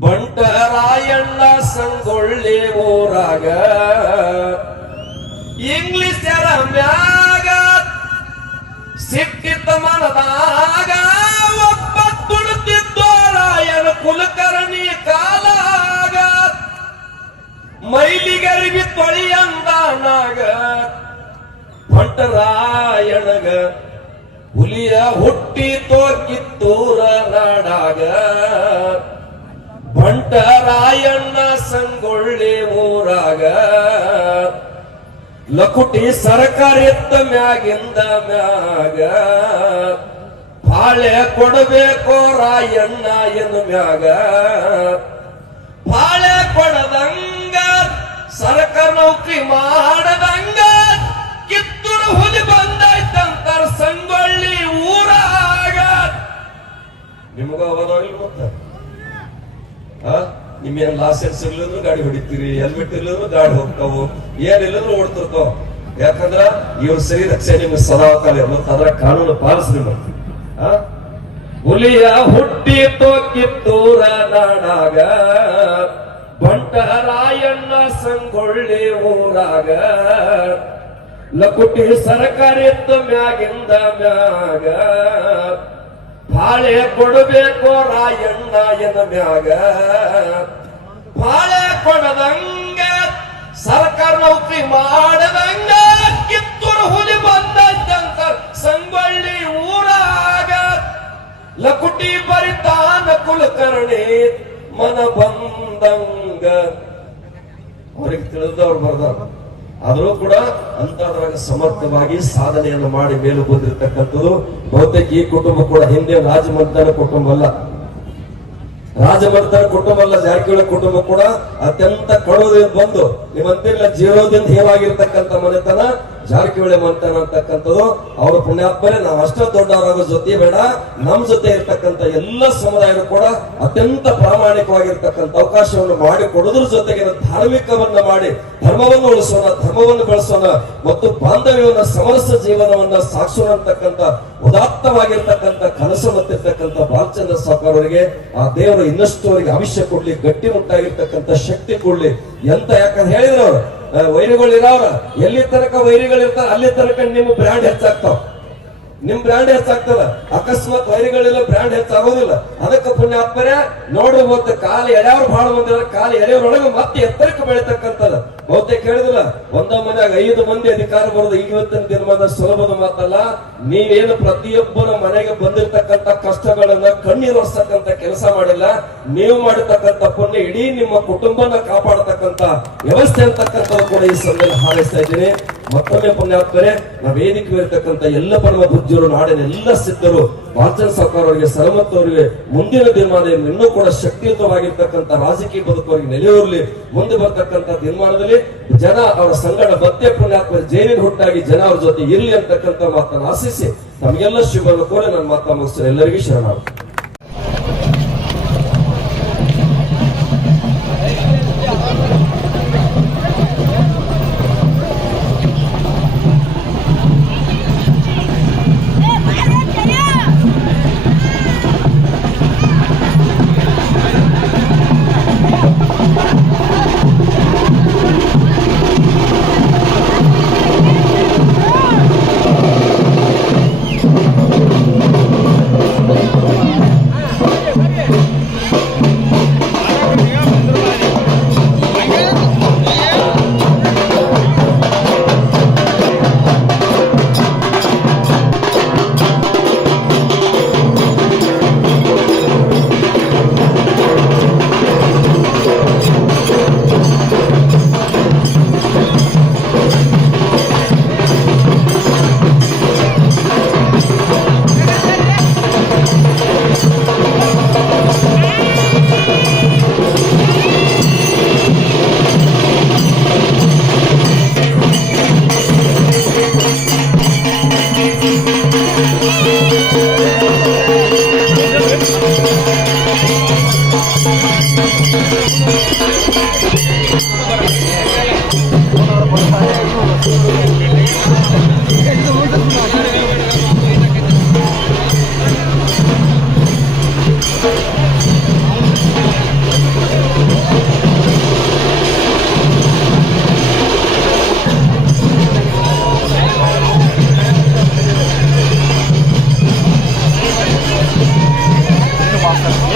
ಬಂಟರಾಯಣ್ಣ ಸಂಗೊಳ್ಳಿ ಊರಾಗ. ಇಂಗ್ಲಿಷರ ಮ್ಯಾಗ? ಸಿಕ್ಕಿತ ಮನದಾಗ ಒಬ್ಬ ತುಳುತ್ತಿದ್ದೋರಾಯಣ ಕುಲಕರ್ಣಿ ಕಾಲಾಗ. ಮೈಲಿಗರಿವಿ ತೊಳಿಯಂದಾನಾಗ ಭಟ್ಟರಾಯಣಗ ಹುಲಿಯ ಹುಟ್ಟಿ ತೋಕಿತ್ತೂರ ನಾಡಾಗ ಬಂಟರಾಯಣ್ಣ ಸಂಗೊಳ್ಳಿ ಊರಾಗ. ಲಕುಟಿ ಸರ್ಕಾರ ಎತ್ತ ಮ್ಯಾಗಿಂದ ಮ್ಯಾಗ. ಬಾಳೆ ಕೊಡಬೇಕು ರಾಯಣ್ಣ ಎನ್ನು ಮ್ಯಾಗ. ಬಾಳೆ ಕೊಡದಂಗ ಸರ್ಕಾರ ನೌಕರಿ ಮಾಡದಂಗ ನಿಮ್ಮೇನ್ ಲಾಸೆನ್ಸ್ ಇರ್ಲಿದ್ರು ಗಾಡಿ ಹೊಡಿತೀರಿ ಹೆಲ್ಮೆಟ್ ಇರ್ಲಿದ್ರು ಗಾಡಿ ಹೋಗ್ತಾವು ಏನಿಲ್ಲದ್ರು ಓಡ್ತಿರ್ತಾವ. ಯಾಕಂದ್ರ ಇವ್ರ ಸರಿ ರಕ್ಷೆ ನಿಮ್ಗೆ ಸದಾ ಕಾಲ ಕಾನೂನು ಪಾಲಿಸ್ರಿ ಮತ್ತೆ ಆ? ಹುಲಿಯ ಹುಟ್ಟಿ ತೋಕಿತ್ತೂರ ನಾಡಾಗ ಬಂಟರಾಯಣ್ಣ ಸಂಗೊಳ್ಳಿ ಊರಾಗ, ಲಕುಟಿ ಸರ್ಕಾರ ಮ್ಯಾಗಿಂದ ಮ್ಯಾಗ ಬಾಳೆ ಕೊಡಬೇಕು ರಾಯಣ್ಣ ಎನ್ನ ಮ್ಯಾಗ? ಬಾಳೆ ಕೊಡದಂಗ, ಸರ್ಕಾರ ನೌಕರಿ ಮಾಡದಂಗ, ಕಿತ್ತೂರು ಹುಲಿ ಬಂದಂತ ಸಂಗೊಳ್ಳಿ ಊರಾಗ. ಲಕುಟಿ ಬರಿತಾನ ಕುಲಕರ್ಣಿ ಮನ ಬಂದಂಗ. ಅವ್ರಿಗೆ ತಿಳಿದವ್ರು ಬರ್ದಾರ. ಆದ್ರೂ ಕೂಡ ಅಂತದ್ರಾಗ ಸಮರ್ಥವಾಗಿ ಸಾಧನೆಯನ್ನು ಮಾಡಿ ಮೇಲು ಬಂದಿರತಕ್ಕಂಥದ್ದು. ಬಹುತೇಕ ಈ ಕುಟುಂಬ ಕೂಡ ಹಿಂದೆ ರಾಜಮಂತನ ಕುಟುಂಬ ಅಲ್ಲ. ರಾಜಮರ್ಧನ ಕುಟುಂಬ ಅಲ್ಲ, ಜಾರಕಿಹೊಳಿ ಕುಟುಂಬ ಕೂಡ ಅತ್ಯಂತ ಕಡುದಿಂದ ಬಂದು ನಿಮ್ಮಂತಿಲ್ಲ ಜೀರೋದಿಂದ ಹೇವಾಗಿರ್ತಕ್ಕಂಥ ಮನೆತನ ಜಾರಕಿಹೊಳಿ ಮಂತನ ಅಂತಕ್ಕಂಥದ್ದು, ಅವ್ರ ಪುಣ್ಯಾತ್ಮನೆ. ನಾವು ಅಷ್ಟ ದೊಡ್ಡವರಾಗ ಜೊತೆ ಬೇಡ ನಮ್ಮ ಜೊತೆ ಇರ್ತಕ್ಕಂಥ ಎಲ್ಲ ಸಮುದಾಯರು ಕೂಡ ಅತ್ಯಂತ ಪ್ರಾಮಾಣಿಕವಾಗಿರ್ತಕ್ಕಂಥ ಅವಕಾಶವನ್ನು ಮಾಡಿ ಕೊಡೋದ್ರ ಜೊತೆಗೆ ಧಾರ್ಮಿಕವನ್ನ ಮಾಡಿ, ಧರ್ಮವನ್ನು ಉಳಿಸೋಣ, ಧರ್ಮವನ್ನು ಬೆಳೆಸೋಣ, ಮತ್ತು ಬಾಂಧವ್ಯವನ್ನ ಸಮರಸ ಜೀವನವನ್ನ ಸಾಕ್ಷೋಣ ಅಂತಕ್ಕಂಥ ಉದಾತ್ತವಾಗಿರ್ತಕ್ಕಂಥ ಕನಸು ಮತ್ತಿರ್ತಕ್ಕಂಥ ಬಾಲಚಂದ್ರ ಅವರಿಗೆ, ಆ ದೇವರು ಇನ್ನಷ್ಟು ಅವರಿಗೆ ಆವಿಷ್ಯ ಕೊಡ್ಲಿ, ಗಟ್ಟಿ ಮುಟ್ಟಾಗಿರ್ತಕ್ಕಂಥ ಶಕ್ತಿ ಕೊಡ್ಲಿ. ಎಂತ ಯಾಕಂದ್ರೆ ಹೇಳಿದ್ರು ಅವ್ರು? ವೈರಿಗಳು ಇರೋರು ಎಲ್ಲಿ ತನಕ ವೈರಿಗಳು ಇರ್ತಾರ ಅಲ್ಲಿ ತನಕ ನಿಮ್ಮ ಬ್ರ್ಯಾಂಡ್ ಹೆಚ್ಚಾಗ್ತಾವ. ನಿಮ್ ಬ್ರ್ಯಾಂಡ್ ಹೆಚ್ಚಾಗ್ತದ. ಅಕಸ್ಮಾತ್ ವೈರಿಗಳೆಲ್ಲ ಬ್ರ್ಯಾಂಡ್ ಹೆಚ್ಚಾಗೋದಿಲ್ಲ. ಅದಕ್ಕೆ ನೋಡು ಮತ್ತೆ ಕಾಲ ಎಳೆಯವ್ರು ಬಹಳ ಮಂದಿ ಕಾಲು ಎಳೆಯವ್ರೊಳಗೆ ಮತ್ತೆ ಎತ್ತರಕ್ಕೆ ಬೆಳಿತಕ್ಕಂಥದ್ದು ಬಹುತೇಕ ಹೇಳಿದಿಲ್ಲ ಒಂದ ಮನೆಯಾಗ ಐದು ಮಂದಿ ಅಧಿಕಾರ ಬರೋದು ಇವತ್ತಿನ ದಿನಮಾನ ಸುಲಭದ ಮಾತಲ್ಲ. ನೀವೇನು ಪ್ರತಿಯೊಬ್ಬರ ಮನೆಗೆ ಬಂದಿರತಕ್ಕಂತ ಕಷ್ಟಗಳನ್ನ ಕಣ್ಣೀರು ಕೆಲಸ ಮಾಡಿಲ್ಲ. ನೀವು ಮಾಡಿರ್ತಕ್ಕಂಥ ಪುಣ್ಯ ಇಡೀ ನಿಮ್ಮ ಕುಟುಂಬನ ಕಾಪಾಡತಕ್ಕಂತ ವ್ಯವಸ್ಥೆ ಅಂತಕ್ಕಂಥ ಕೂಡ ಈ ಸಂದರ್ಭ ಹಾರೈಸ್ತಾ ಇದ್ದೀನಿ. ಮತ್ತೊಮ್ಮೆ ಪುಣ್ಯಾತ್ಮರೆ ನಾವು ವೇದಿಕೆ ಇರತಕ್ಕಂತ ಎಲ್ಲ ಪರಮ ಬುದ್ಧಿಯರು ನಾಡಿನ ಎಲ್ಲ ಸಿದ್ಧರು ಭಾರತ ಸರ್ಕಾರ ಅವರಿಗೆ ಸರಮತ್ತವರಿಗೆ ಮುಂದಿನ ದಿನಮಾನ ಇನ್ನೂ ಕೂಡ ಶಕ್ತಿಯುತವಾಗಿರ್ತಕ್ಕಂಥ ರಾಜಕೀಯ ಬದುಕವರಿಗೆ ನೆಲೆಯೂರಲಿ ಮುಂದೆ ಬರ್ತಕ್ಕಂಥ ದಿನಮಾನದಲ್ಲಿ ಜನ ಅವರ ಸಂಗಡ ಮತ್ತೆ ಪುಣ್ಯಾತ್ಮ ಜೈಲಿನ ಹುಟ್ಟಾಗಿ ಜನ ಅವ್ರ ಜೊತೆ ಇರಲಿ ಅಂತಕ್ಕಂಥ ಮಾತನ್ನು ಆಶಿಸಿ ತಮಗೆಲ್ಲ ಶುಭವನ್ನು ಕೋರಿ ನನ್ನ ಮಾತಾ ಮುಗಿಸ್ತಾರೆ. ಎಲ್ಲರಿಗೂ ಶರಣಾರ್ಥಿ